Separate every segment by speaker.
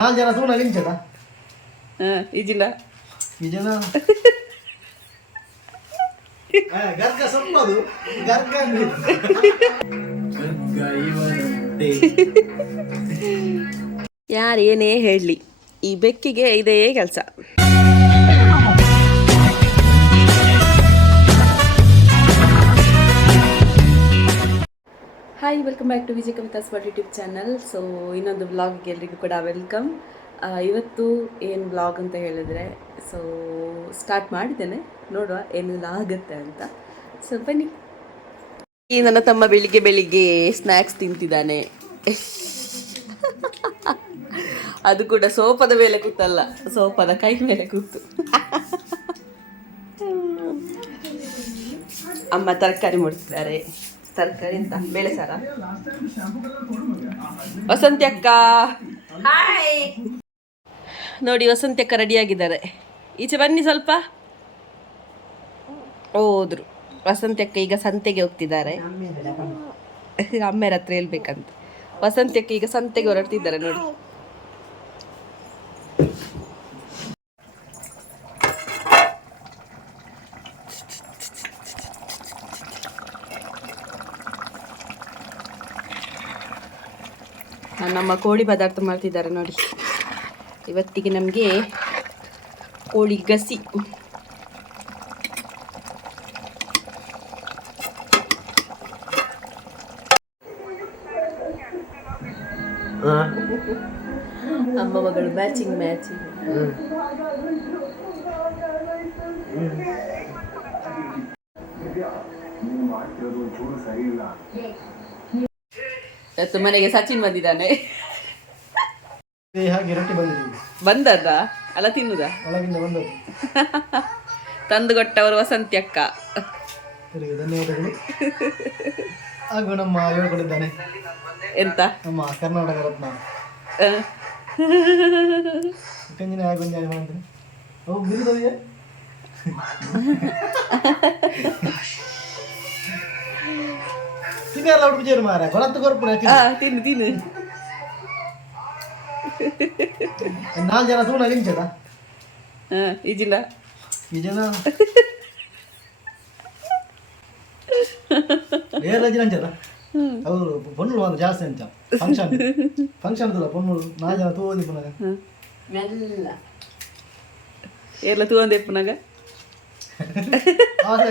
Speaker 1: ನಾಲ್ಕು ಜನ ತೂಣ ಗಿಂಚದ
Speaker 2: ಹಾಂ ಈಜಿಲ್ಲ
Speaker 1: ಈ ಜನ? ಆ, ಗರ್ಗ ಸೊಪ್ಪದು ಗರ್ಗ.
Speaker 2: ಯಾರು ಏನೇ ಹೇಳಲಿ ಈ ಬೆಕ್ಕಿಗೆ ಇದೇ ಕೆಲಸ. Hi welcome back to Vijay Kavitha's spot YouTube channel so ಇನ್ನೊಂದು ವ್ಲಾಗ್ಗೆ ಎಲ್ರಿಗೂ ಕೂಡ ವೆಲ್ಕಮ್ ಇವತ್ತು ಏನು ವ್ಲಾಗ್ ಅಂತ ಹೇಳಿದ್ರೆ ಸೊ ಸ್ಟಾರ್ಟ್ ಮಾಡಿದ್ದೇನೆ. ನೋಡುವ ಏನೆಲ್ಲ, ಆಗುತ್ತೆ ಅಂತ. ಸೊ ಬನ್ನಿ. ಈ ನನ್ನ ತಮ್ಮ ಬೆಳಿಗ್ಗೆ ಬೆಳಿಗ್ಗೆ ಸ್ನ್ಯಾಕ್ಸ್ ತಿಂತಿದ್ದಾನೆ. ಅದು ಕೂಡ ಸೋಪದ ಮೇಲೆ ಕೂತಲ್ಲ, ಸೋಪದ ಕೈ ಮೇಲೆ ಕೂತು. ಅಮ್ಮ ತರಕಾರಿ ಮುಡ್ತಿದ್ದಾರೆ ತರಕಾರಿ ಅಂತ. ಬೇಳೆ ಸಾರ. ವಸಂತಿ ಅಕ್ಕ. ನೋಡಿ ವಸಂತಿ ಅಕ್ಕ ರೆಡಿ ಆಗಿದ್ದಾರೆ ಈಚೆ ಬನ್ನಿ ಸ್ವಲ್ಪ. ಹೋದ್ರು. ವಸಂತಿ ಅಕ್ಕ ಈಗ ಸಂತೆಗೆ ಹೋಗ್ತಿದ್ದಾರೆ. ಅಮ್ಮರ ಹತ್ರ ಹೇಳ್ಬೇಕಂತ. ವಸಂತಿ ಅಕ್ಕ ಈಗ ಸಂತೆಗೆ ಹೊರಡ್ತಿದ್ದಾರೆ ನೋಡಿ. ನಮ್ಮ ಕೋಳಿ ಪದಾರ್ಥ ಮಾಡ್ತಿದ್ದಾರೆ ನೋಡಿ. ಇವತ್ತಿಗೆ ನಮಗೆ ಕೋಳಿ ಗಸಿ. ಅಮ್ಮ ಮಗಳು ಮ್ಯಾಚಿಂಗ್ ಮ್ಯಾಚಿಂಗ್
Speaker 1: ಹ್ಮ್.
Speaker 2: ಇವತ್ತು ಮನೆಗೆ ಸಚಿನ್ ಬಂದಿದ್ದಾನೆ.
Speaker 1: ಹಾಗೆ ರೊಟ್ಟಿ ಬಂದಿದ್ದೀವಿ
Speaker 2: ಬಂದದ್ದ? ಅಲ್ಲ ತಿನ್ನುದ?
Speaker 1: ಒಳಗಿಂದ ಬಂದದ್ದು.
Speaker 2: ಕೊಟ್ಟವರು ವಸಂತಿ ಅಕ್ಕ.
Speaker 1: ಧನ್ಯವಾದಗಳು. ಹಾಗೂ ನಮ್ಮ ಹೇಳ್ಕೊಂಡಿದ್ದಾನೆ.
Speaker 2: ಎಂತ?
Speaker 1: ನಮ್ಮ ಕರ್ನಾಟಕ ರತ್ನ.
Speaker 2: ಆ,
Speaker 1: ಕಂಜಿನ ಹಾಗೆ ಒಂದು ಮಾಡ್ತೀನಿ ಅವು ಬಿರುದವಿಯೇ ತಿನ್ನಲ್ಲ ಹುಡುಗ ಜೇರು ಮಾರ ಕೊಳತ್ತು ಕೊರ್ಪುಣ
Speaker 2: ತಿನ್ನು. ತಿನ್ನು
Speaker 1: ನಾಲ್ಕು ಜನ ತೂಣ ಗಿಂಚದ
Speaker 2: ಆ, ಈಜಿಲ್ಲ
Speaker 1: ಈ ಜನ ಏಳು ಜನ ಅಂಚದ ಅವರು ಪೊಣ್ಣು ಒಂದು ಜಾಸ್ತಿ ಅಂಚ ಫಂಕ್ಷನ್ ಫಂಕ್ಷನ್ ಅಲ್ಲ ಪೊಣ್ಣು ನಾಲ್ಕು ಜನ ತೂದಿ ಪುನಃ.
Speaker 2: ಎಲ್ಲ ತಗೊಂಡೆ ಪುನಗ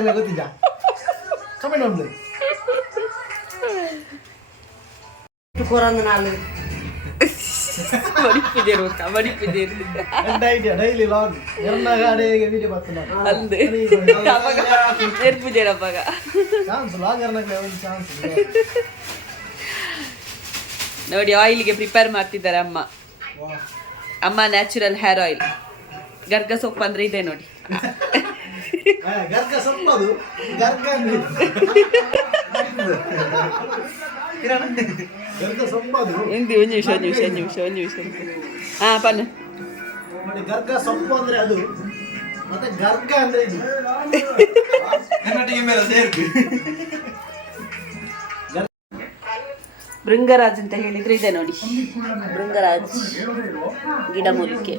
Speaker 1: ಗೊತ್ತಿದ್ದ ಕಮೆಂಟ್ ಒಂದು ಒಂದು ಚಾನ್ಸ್
Speaker 2: ನೋಡಿ ಆಯಿಲ್ಗೆ ಪ್ರಿಪೇರ್ ಮಾಡ್ತಿದ್ದಾರೆ ಅಮ್ಮ. ಅಮ್ಮ ನ್ಯಾಚುರಲ್ ಹೇರ್ ಆಯಿಲ್ ಗರ್ಗ ಸೊಪ್ಪು ಅಂದ್ರೆ ಇದೆ ನೋಡಿ.
Speaker 1: ಗರ್ಗ ಸೊಪ್ಪು ಗರ್ಗ
Speaker 2: ಎಂದಿ ಒಂದು ನಿಮಿಷ ಒಂದು ನಿಮಿಷ ಒಂದು ನಿಮಿಷ ಒಂದು ನಿಮಿಷ. ಹಾ ಪನ್ನು
Speaker 1: ನೋಡಿ ಗರ್ಗ ಸೊಪ್ಪು ಅಂದ್ರೆ ಅದು. ಮತ್ತೆ ಗರ್ಗ ಅಂದ್ರೆ ಇದು.
Speaker 2: ಭೃಂಗರಾಜ್ ಅಂತ ಹೇಳಿದ್ರೆ ಇದೆ ನೋಡಿ. ಭೃಂಗರಾಜ್ ಗಿಡಮೂಲಿಕೆ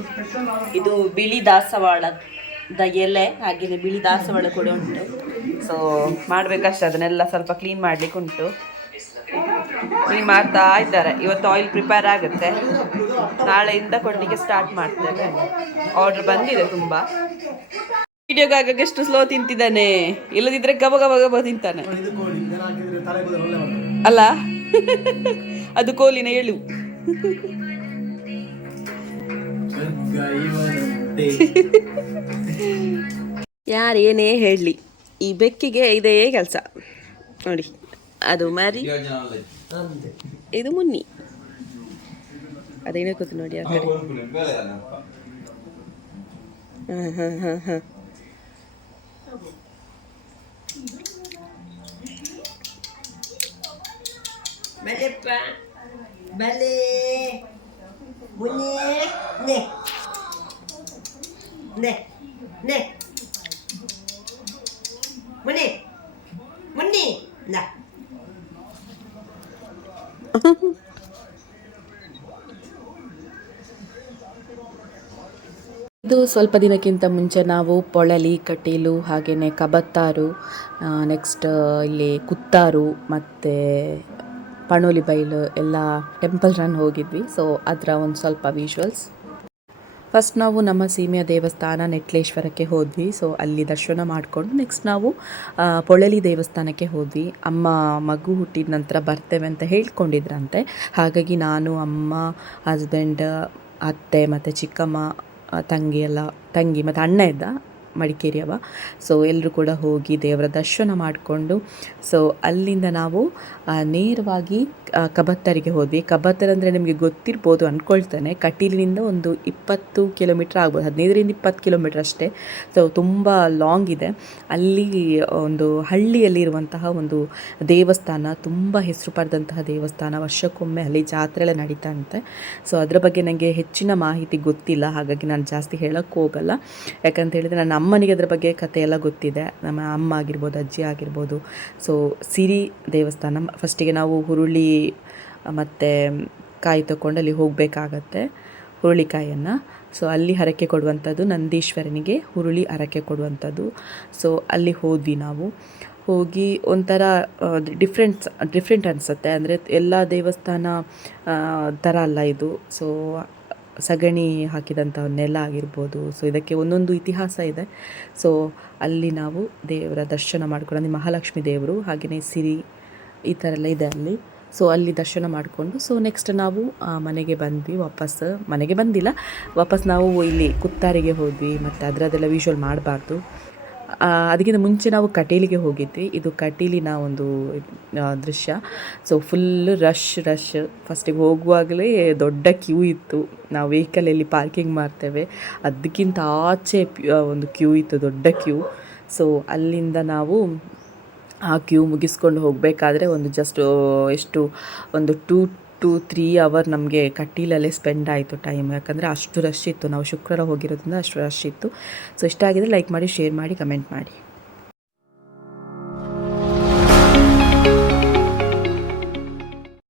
Speaker 2: ಇದು ಬಿಳಿ ದಾಸವಾಳದ ಎಲೆ ಹಾಗೆಯೇ ಬಿಳಿ ದಾಸವಾಳ ಕೂಡ ಉಂಟು. ಸೊ ಮಾಡ್ಬೇಕಷ್ಟೆ ಅದನ್ನೆಲ್ಲ ಸ್ವಲ್ಪ ಕ್ಲೀನ್ ಮಾಡಲಿಕ್ಕೆ ಉಂಟು ಕ್ಲೀನ್ ಮಾಡ್ತಾ ಇದ್ದಾರೆ. ಇವತ್ತು ಆಯಿಲ್ ಪ್ರಿಪೇರ್ ಆಗುತ್ತೆ. ನಾಳೆಯಿಂದ ಕೊಡಲಿಕ್ಕೆ ಸ್ಟಾರ್ಟ್ ಮಾಡ್ತೇವೆ. ಆರ್ಡರ್ ಬಂದಿದೆ ತುಂಬ. ವಿಡಿಯೋಗಾಗಕ್ಕೆ ಎಷ್ಟು ಸ್ಲೋ ತಿಂತಿದ್ದಾನೆ? ಇಲ್ಲದಿದ್ರೆ ಗಬ ಗಬ ಗಬ ತಿಂತಾನೆ. ಅಲ್ಲ? ಅದು ಕೋಲಿನ ಎಳು. ಯಾರು ಏನೇ ಹೇಳಲಿ ಈ ಬೆಕ್ಕಿಗೆ ಇದೇ ಕೆಲಸ. ನೋಡಿ. ಅದು ಮರಿ?
Speaker 1: ಅಂತೆ.
Speaker 2: ಇದು ಮುನ್ನಿ. ಅದೇನೇ ಕೂತು ನೋಡಿ ಆ ಕಡೆ. ಹಾಂ ಹಾಂ ಹಾಂ ಹಾಂ.
Speaker 3: ಬಲೆಪ್ಪ ಬಲೆ. ಮುನ್ನೆ ನೆ. ನೆ ನೆ. ಮುನ್ನಿ ಮುನ್ನಿ. ನ.
Speaker 4: ಇದು ಸ್ವಲ್ಪ ದಿನಕ್ಕಿಂತ ಮುಂಚೆ ನಾವು ಪೊಳಲಿ, ಕಟೀಲು ಹಾಗೇ ಕಬತ್ತಾರು ನೆಕ್ಸ್ಟ್ ಇಲ್ಲಿ ಕುತ್ತಾರು ಮತ್ತು ಪಣೋಲಿ ಬೈಲು ಎಲ್ಲ ಟೆಂಪಲ್ ರನ್ ಹೋಗಿದ್ವಿ. ಸೊ ಅದರ ಒಂದು ಸ್ವಲ್ಪ ವಿಜುವಲ್ಸ್ ಫಸ್ಟ್ ನಾವು ನಮ್ಮ ಸೀಮೆಯ ದೇವಸ್ಥಾನ ನೆಟ್ಲೇಶ್ವರಕ್ಕೆ ಹೋದ್ವಿ. ಸೊ ಅಲ್ಲಿ ದರ್ಶನ ಮಾಡಿಕೊಂಡು ನೆಕ್ಸ್ಟ್ ನಾವು ಪೊಳಲಿ ದೇವಸ್ಥಾನಕ್ಕೆ ಹೋದ್ವಿ. ಅಮ್ಮ ಮಗು ಹುಟ್ಟಿದ ನಂತರ ಬರ್ತೇವೆ ಅಂತ ಹೇಳ್ಕೊಂಡಿದ್ರಂತೆ. ಹಾಗಾಗಿ ನಾನು, ಅಮ್ಮ ಹಸ್ಬೆಂಡ್ ಅತ್ತೆ ಮತ್ತು ಚಿಕ್ಕಮ್ಮ ತಂಗಿ ಎಲ್ಲ, ತಂಗಿ ಮತ್ತು ಅಣ್ಣ ಇದ್ದ. ಮಡಿಕೇರಿಯವ. ಸೊ ಎಲ್ಲರೂ ಕೂಡ ಹೋಗಿ ದೇವರ ದರ್ಶನ ಮಾಡಿಕೊಂಡು ಸೊ ಅಲ್ಲಿಂದ ನಾವು ನೇರವಾಗಿ ಕಬತ್ತರಿಗೆ ಹೋದ್ವಿ. ಕಬತ್ತರ್ ಅಂದರೆ ನಿಮಗೆ ಗೊತ್ತಿರ್ಬೋದು ಅಂದ್ಕೊಳ್ತಾನೆ ಕಟೀಲಿನಿಂದ ಒಂದು ಇಪ್ಪತ್ತು ಕಿಲೋಮೀಟ್ರ್ ಆಗ್ಬೋದು. ಹದಿನೈದರಿಂದ ಇಪ್ಪತ್ತು ಕಿಲೋಮೀಟ್ರ್ ಅಷ್ಟೇ. ಸೊ ತುಂಬ ಲಾಂಗ್ ಇದೆ. ಅಲ್ಲಿ, ಒಂದು ಹಳ್ಳಿಯಲ್ಲಿರುವಂತಹ ಒಂದು ದೇವಸ್ಥಾನ, ತುಂಬ ಹೆಸರು ಪಡೆದಂತಹ ದೇವಸ್ಥಾನ. ವರ್ಷಕ್ಕೊಮ್ಮೆ ಅಲ್ಲಿ ಜಾತ್ರೆ ಎಲ್ಲ ನಡೀತಾ ಅಂತೆ ಸೊ ಅದರ ಬಗ್ಗೆ ನನಗೆ ಹೆಚ್ಚಿನ ಮಾಹಿತಿ ಗೊತ್ತಿಲ್ಲ. ಹಾಗಾಗಿ ನಾನು ಜಾಸ್ತಿ ಹೇಳೋಕ್ಕೆ ಹೋಗಲ್ಲ. ಯಾಕಂತ ಹೇಳಿದರೆ ನನ್ನ ಅಮ್ಮನಿಗೆ ಅದರ ಬಗ್ಗೆ ಕತೆ ಎಲ್ಲ ಗೊತ್ತಿದೆ. ನಮ್ಮ ಅಮ್ಮ ಆಗಿರ್ಬೋದು, ಅಜ್ಜಿ ಆಗಿರ್ಬೋದು. ಸೊ ಸಿರಿ ದೇವಸ್ಥಾನ ಫಸ್ಟಿಗೆ ನಾವು ಹುರುಳಿ, ಮತ್ತು ಕಾಯಿ ತಗೊಂಡು ಅಲ್ಲಿ ಹೋಗಬೇಕಾಗತ್ತೆ, ಹುರುಳಿಕಾಯನ್ನು. ಸೊ ಅಲ್ಲಿ ಹರಕೆ ಕೊಡುವಂಥದ್ದು ನಂದೀಶ್ವರನಿಗೆ, ಹುರುಳಿ ಹರಕೆ ಕೊಡುವಂಥದ್ದು. ಸೊ ಅಲ್ಲಿ ಹೋದ್ವಿ ನಾವು. ಹೋಗಿ ಒಂಥರ ಡಿಫ್ರೆಂಟ್ಸ್ ಡಿಫ್ರೆಂಟ್ ಅನಿಸುತ್ತೆ. ಅಂದರೆ ಎಲ್ಲ ದೇವಸ್ಥಾನ ಥರ ಅಲ್ಲ ಇದು. ಸೊ ಸಗಣಿ ಹಾಕಿದಂಥ ನೆಲ ಆಗಿರ್ಬೋದು. ಸೊ ಇದಕ್ಕೆ ಒಂದೊಂದು ಇತಿಹಾಸ ಇದೆ. ಸೊ ಅಲ್ಲಿ ನಾವು ದೇವರ ದರ್ಶನ ಮಾಡಿಕೊಂಡು ಅಂದರೆ ಮಹಾಲಕ್ಷ್ಮಿ ದೇವರು ಹಾಗೆಯೇ ಸಿರಿ ಈ ಥರ ಎಲ್ಲ ಇದೆ ಅಲ್ಲಿ. ಸೊ ಅಲ್ಲಿ ದರ್ಶನ ಮಾಡಿಕೊಂಡು ಸೊ ನೆಕ್ಸ್ಟ್ ನಾವು ಮನೆಗೆ ಬಂದ್ವಿ, ವಾಪಸ್. ಮನೆಗೆ ಬಂದಿಲ್ಲ. ವಾಪಸ್ ನಾವು ಇಲ್ಲಿ ಕುತ್ತಾರಿಗೆ ಹೋದ್ವಿ, ಮತ್ತು ಅದರದೆಲ್ಲ ವಿಶ್ವಲ್ ಮಾಡಬಾರ್ದು. ಅದಕ್ಕಿಂತ ಮುಂಚೆ ನಾವು ಕಟೀಲಿಗೆ ಹೋಗಿದ್ವಿ. ಇದು ಕಟೀಲಿನ ಒಂದು ದೃಶ್ಯ. ಸೊ ಫುಲ್ ರಶ್ ರಶ್ ಫಸ್ಟಿಗೆ ಹೋಗುವಾಗಲೇ ದೊಡ್ಡ ಕ್ಯೂ ಇತ್ತು. ನಾವು ವೆಹಿಕಲಲ್ಲಿ ಪಾರ್ಕಿಂಗ್ ಮಾಡ್ತೇವೆ. ಅದಕ್ಕಿಂತ ಆಚೆ ಒಂದು ಕ್ಯೂ ಇತ್ತು, ದೊಡ್ಡ ಕ್ಯೂ ಸೊ ಅಲ್ಲಿಂದ ನಾವು ಆ ಕ್ಯೂ ಮುಗಿಸ್ಕೊಂಡು ಹೋಗಬೇಕಾದ್ರೆ ಒಂದು ಜಸ್ಟ್ ಎಷ್ಟು, ಒಂದು ಟೂ ಟು ತ್ರೀ ಅವರ್ ನಮಗೆ ಕಟೀಲಲ್ಲೇ ಸ್ಪೆಂಡ್ ಆಯಿತು ಟೈಮ್ ಯಾಕಂದರೆ ಅಷ್ಟು ರಶ್ ಇತ್ತು. ನಾವು ಶುಕ್ರವಾರ ಹೋಗಿರೋದ್ರಿಂದ ಅಷ್ಟು ರಶ್ ಇತ್ತು. ಸೊ ಇಷ್ಟ ಆಗಿದೆ ಲೈಕ್ ಮಾಡಿ ಶೇರ್ ಮಾಡಿ ಕಮೆಂಟ್ ಮಾಡಿ.